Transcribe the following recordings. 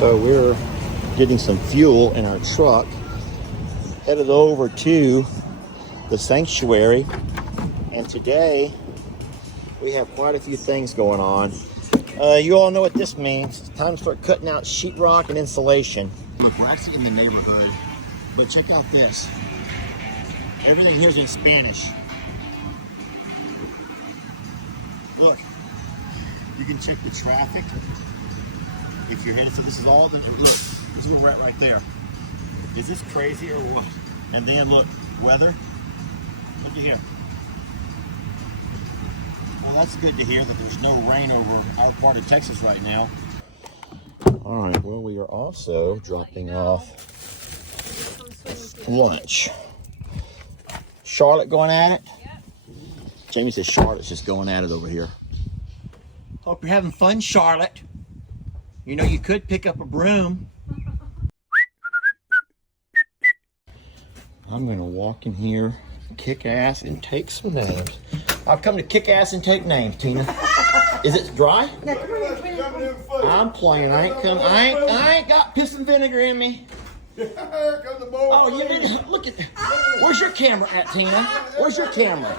So we're getting some fuel in our truck, headed over to the sanctuary, and today we have quite a few things going on. You all know what this means. It's time to start cutting out sheetrock and insulation. Look, we're actually in the neighborhood, but check out this. Everything here is in Spanish. Look, you can check the traffic if you're headed. So this is all the, look, this is where we're at right there. Is this crazy or what? And then look, weather. Look at here. Well, that's good to hear that there's no rain over our part of Texas right now. All right, well, we are also dropping off lunch. Charlotte going at it? Jamie says Charlotte's just going at it over here. Hope you're having fun, Charlotte. You know, you could pick up a broom. I'm gonna walk in here, kick ass, and take some names. I've come to kick ass and take names, Tina. Is it dry? I'm playing. I ain't got piss and vinegar in me. Oh, you didn't look at. Where's your camera at, Tina? Where's your camera?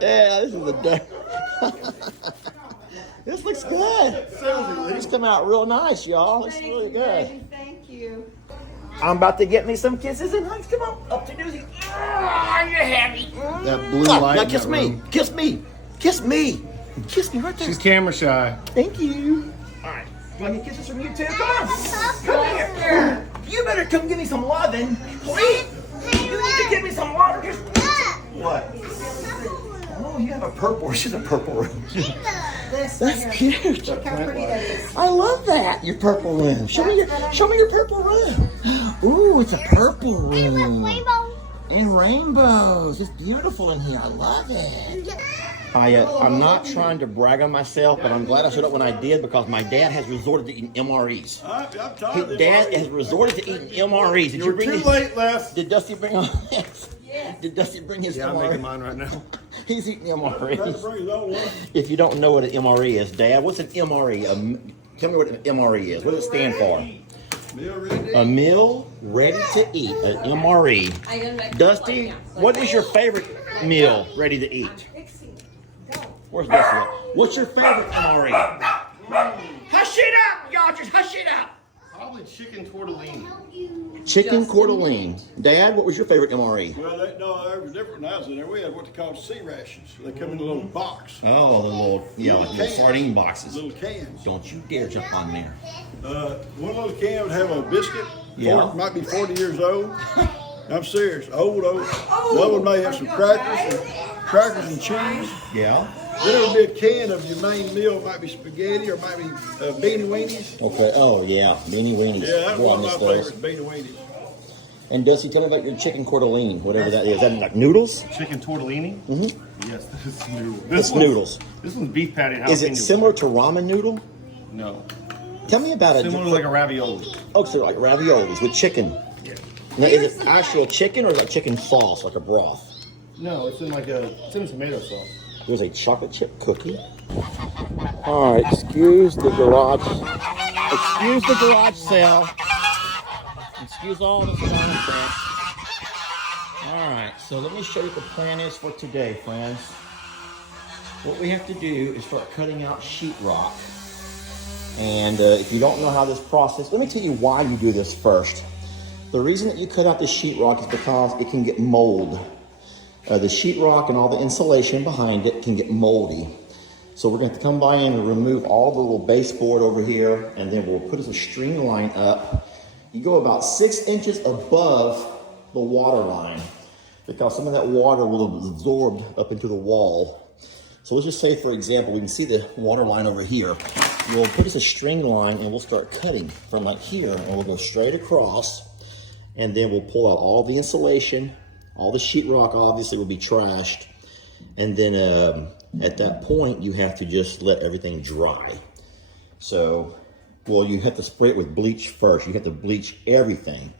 Yeah, this is a day. This looks good. This come out real nice, y'all. It's really good. Thank you. I'm about to get me some kisses and hugs. Come on, up to Doozy. Are you happy? That blue light. Now kiss me. Kiss me. Kiss me. Kiss me right there. She's camera shy. Thank you. All right. Do I get kisses from you too? Come on. Come here. You better come give me some loving. Please. You need to give me some water. What? Oh, you have a purple. She's a purple room. That's cute. Look how pretty that is. I love that. Your purple room. Show me your purple room. Ooh, it's a purple room. And rainbows. It's beautiful in here. I love it. I'm not trying to brag on myself, but I'm glad I showed up when I did because my dad has resorted to eating MREs. His dad has resorted to eating MREs. You were too late, Les. Did Dusty bring on? Did Dusty bring his MRE? I'm making mine right now. He's eating MREs. If you don't know what an MRE is, Dad, what's an MRE? Tell me what an MRE is. What does it stand for? A meal ready to eat. An MRE. Dusty, what is your favorite meal ready to eat? Where's Dusty at? What's your favorite MRE? Hush it up, y'all. Just hush it up. Probably chicken tortellini. Chicken tortellini. Dad, what was your favorite MRE? Well, there was different nights in there. We had what they call sea rations. They come in a little box. Oh, the little, little sardine boxes. Little cans. Don't you dare jump on there. One little can would have a biscuit. Yeah. Might be 40 years old. I'm serious. Old. The other one may have some crackers and cheese. Yeah. Then there would be a can of your main meal. It might be spaghetti or might be beanie weenies. Okay. Oh, yeah. Beanie weenies. Yeah, that's one of my favorites, beanie weenies. And Dusty, tell me about your chicken tortellini, whatever that is. Is that like noodles? Chicken tortellini? Mm-hmm. Yes, this is noodles. It's noodles. This one's beef patty. Is it similar to ramen noodle? No. Tell me about it. Similar to like a ravioli. Oh, so like raviolis with chicken. Yeah. Now, is it actual chicken or is it chicken sauce, like a broth? No, it's in tomato sauce. There's a chocolate chip cookie. All right, excuse the garage sale. Excuse all this nonsense. All right, so let me show you what the plan is for today, friends. What we have to do is start cutting out sheetrock. And if you don't know how this process, let me tell you why you do this first. The reason that you cut out the sheetrock is because it can get mold. The sheetrock and all the insulation behind it can get moldy. So we're going to come by and remove all the little baseboard over here, and then we'll put a string line up. You go about 6 inches above the water line because some of that water will absorb up into the wall. So let's just say, for example, we can see the water line over here. We'll put a string line and we'll start cutting from like here, and we'll go straight across, and then we'll pull out all the insulation. All the sheetrock obviously will be trashed. And then at that point, you have to just let everything dry. So, well, you have to spray it with bleach first. You have to bleach everything,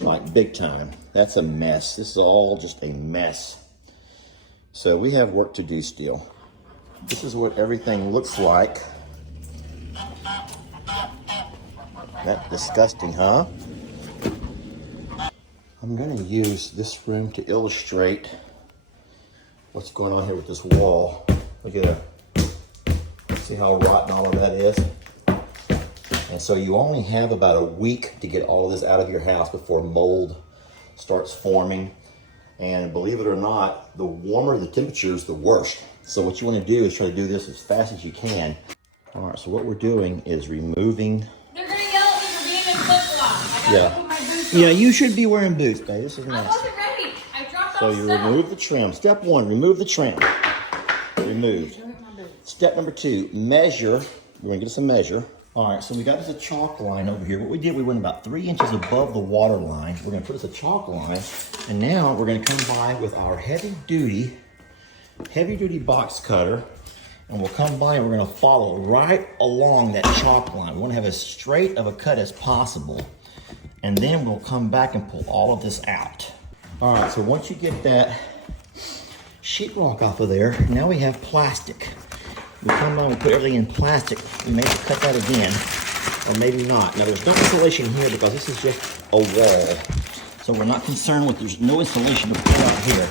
like big time. That's a mess. This is all just a mess. So we have work to do still. This is what everything looks like. That's disgusting, huh? I'm gonna use this room to illustrate what's going on here with this wall. Look at that. See how rotten all of that is? And so you only have about a week to get all of this out of your house before mold starts forming. And believe it or not, the warmer the temperature is, the worse. So what you want to do is try to do this as fast as you can. All right, so what we're doing is removing. They're gonna yell at me for being in flip-flops. I gotta put my boots on. Yeah, you should be wearing boots, babe. This is I nice. wasn't ready. I dropped So off you stuff. remove the trim. Step one, remove the trim. Removed. Step number two, measure. We're gonna get us a measure. All right, so we got us a chalk line over here. What we did, we went about 3 inches above the water line. We're gonna put us a chalk line, and now we're gonna come by with our heavy duty box cutter, and we'll come by and we're gonna follow right along that chalk line. We wanna have as straight of a cut as possible, and then we'll come back and pull all of this out. All right, so once you get that sheetrock off of there, now we have plastic. We come on and put everything in plastic. We may have to cut that again, or maybe not. Now there's no insulation here because this is just a wall. So we're not concerned with, there's no insulation to put out here,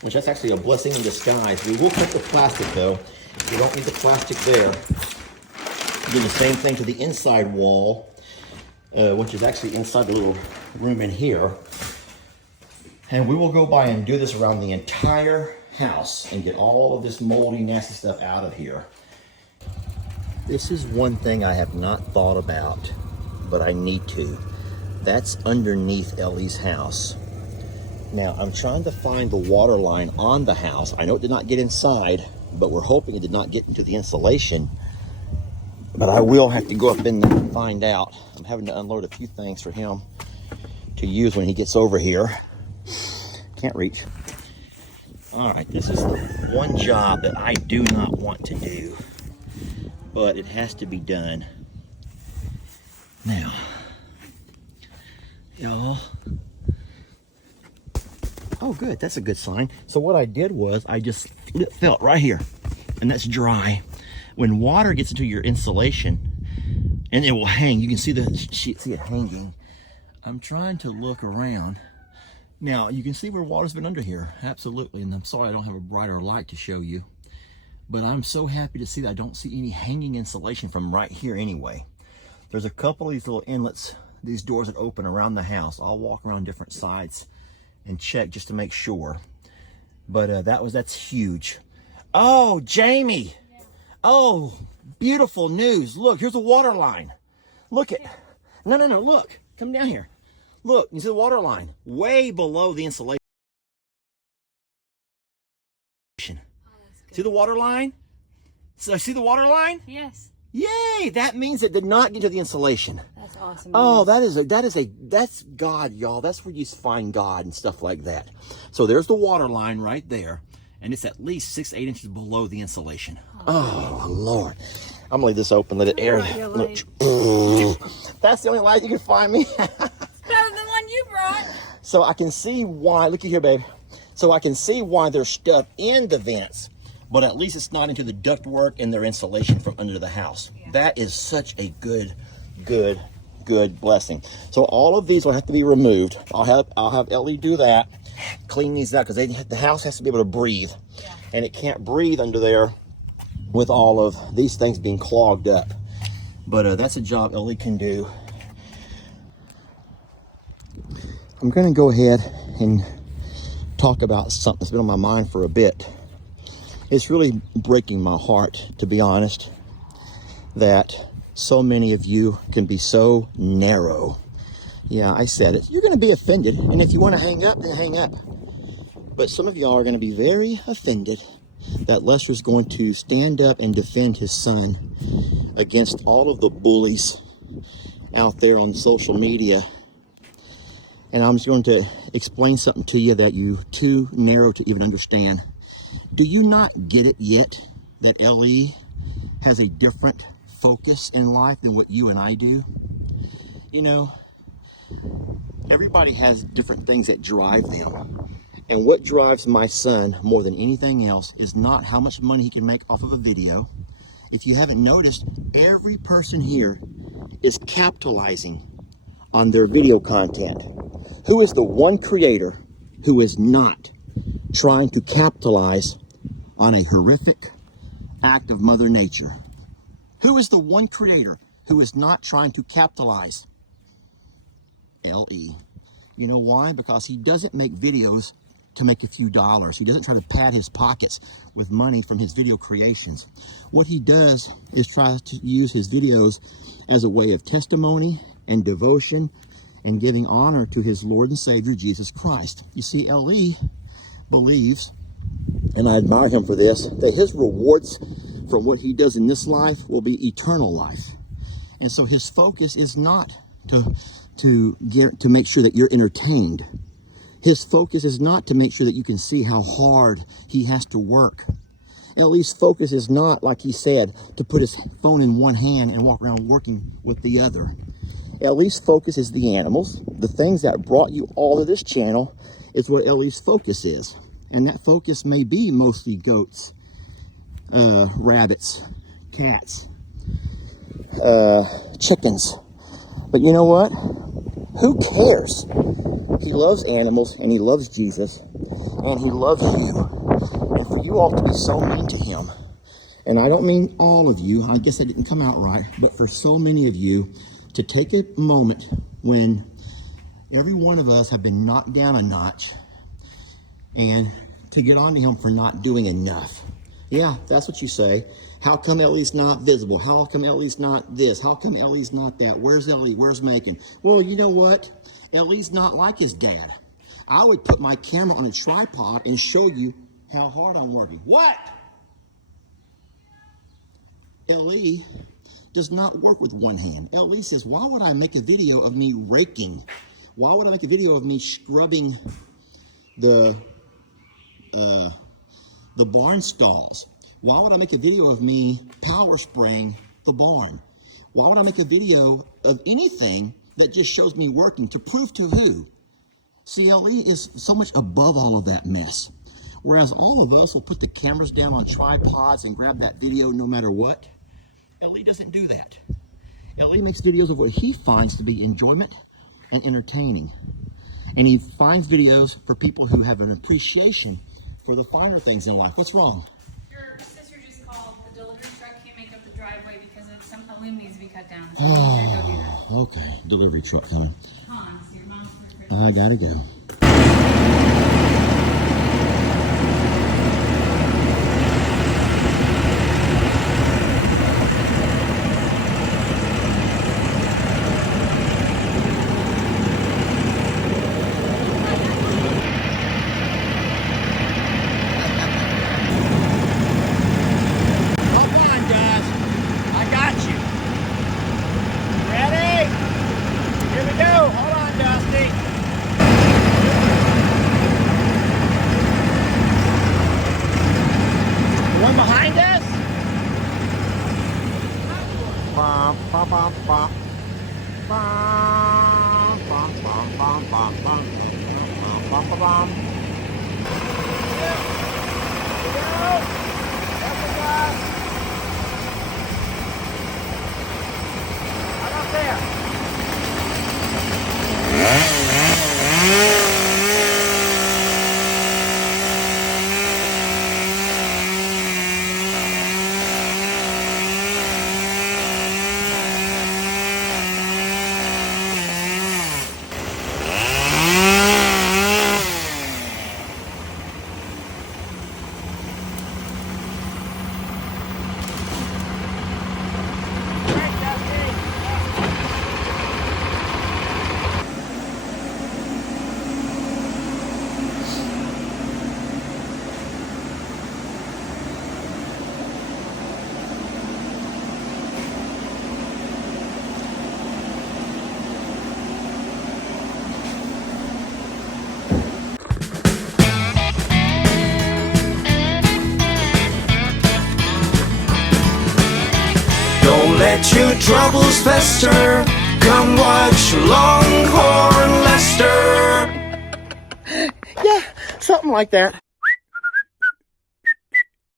which that's actually a blessing in disguise. We will cut the plastic though. We don't need the plastic there. Do the same thing to the inside wall, which is actually inside the little room in here. And we will go by and do this around the entire house and get all of this moldy, nasty stuff out of here. This is one thing I have not thought about, but I need to. That's underneath Ellie's house. Now, I'm trying to find the water line on the house. I know it did not get inside, but we're hoping it did not get into the insulation. But I will have to go up in there and find out. I'm having to unload a few things for him to use when he gets over here. Can't reach. All right, this is the one job that I do not want to do, but it has to be done. Now, y'all. Oh, good, that's a good sign. So what I did was I just felt right here, and that's dry. When water gets into your insulation, and it will hang, you can see the sheet, see it hanging. I'm trying to look around. Now, you can see where water's been under here, absolutely, and I'm sorry I don't have a brighter light to show you, but I'm so happy to see that I don't see any hanging insulation from right here anyway. There's a couple of these little inlets, these doors that open around the house. I'll walk around different sides and check just to make sure, but that's huge. Oh, Jamie! Oh, beautiful news. Look, here's a water line. Look at, no, look, come down here. Look, you see the water line way below the insulation. See the water line? So see the water line? Yes. Yay! That means it did not get to the insulation. That's awesome. Oh, that's God, y'all. That's where you find God and stuff like that. So there's the water line right there, and it's at least 6 to 8 inches below the insulation. Oh Lord. I'm gonna leave this open, let it air. Look. That's the only light you can find me. Better than the one you brought. So I can see why, looky here, babe. So I can see why there's stuff in the vents, but at least it's not into the ductwork and their insulation from under the house. Yeah. That is such a good blessing. So all of these will have to be removed. I'll have Ellie do that, clean these out, because the house has to be able to breathe. Yeah. And it can't breathe under there with all of these things being clogged up. But that's a job Ellie can do. I'm gonna go ahead and talk about something that's been on my mind for a bit. It's really breaking my heart, to be honest, that so many of you can be so narrow. Yeah, I said it. You're gonna be offended, and if you wanna hang up, then hang up. But some of y'all are gonna be very offended that Lester's going to stand up and defend his son against all of the bullies out there on social media. And I'm just going to explain something to you that you're too narrow to even understand. Do you not get it yet that Ellie has a different focus in life than what you and I do? You know, everybody has different things that drive them. And what drives my son more than anything else is not how much money he can make off of a video. If you haven't noticed, every person here is capitalizing on their video content. Who is the one creator who is not trying to capitalize on a horrific act of Mother Nature? Who is the one creator who is not trying to capitalize? L.E. You know why? Because he doesn't make videos to make a few dollars. He doesn't try to pad his pockets with money from his video creations. What he does is try to use his videos as a way of testimony and devotion and giving honor to his Lord and Savior, Jesus Christ. You see, L.E. believes, and I admire him for this, that his rewards from what he does in this life will be eternal life. And so his focus is not to make sure that you're entertained. His focus is not to make sure that you can see how hard he has to work. L.E.'s focus is not, like he said, to put his phone in one hand and walk around working with the other. L.E.'s focus is the animals. The things that brought you all to this channel is what L.E.'s focus is. And that focus may be mostly goats, rabbits, cats, chickens. But you know what? Who cares? He loves animals, and he loves Jesus, and he loves you. And for you all to be so mean to him, and I don't mean all of you, I guess that didn't come out right, but for so many of you to take a moment when every one of us have been knocked down a notch and to get on to him for not doing enough. Yeah, that's what you say. How come Ellie's not visible? How come Ellie's not this? How come Ellie's not that? Where's Ellie? Where's Macon? Well, you know what? Ellie's not like his dad. I would put my camera on a tripod and show you how hard I'm working. What? Ellie does not work with one hand. Ellie says, why would I make a video of me raking? Why would I make a video of me scrubbing the barn stalls? Why would I make a video of me power spraying the barn? Why would I make a video of anything that just shows me working? To prove to who? CLE is so much above all of that mess. Whereas all of us will put the cameras down on tripods and grab that video no matter what. LE doesn't do that. LE makes videos of what he finds to be enjoyment and entertaining. And he finds videos for people who have an appreciation for the finer things in life. What's wrong? Your sister just called. The delivery truck can't make up the driveway because a limb needs to be cut down. So we need to go do that. Okay. Delivery truck coming. Come on, so your mom's for Christmas. I gotta go. Let your troubles fester. Come watch Longhorn Lester. Yeah, so something like that.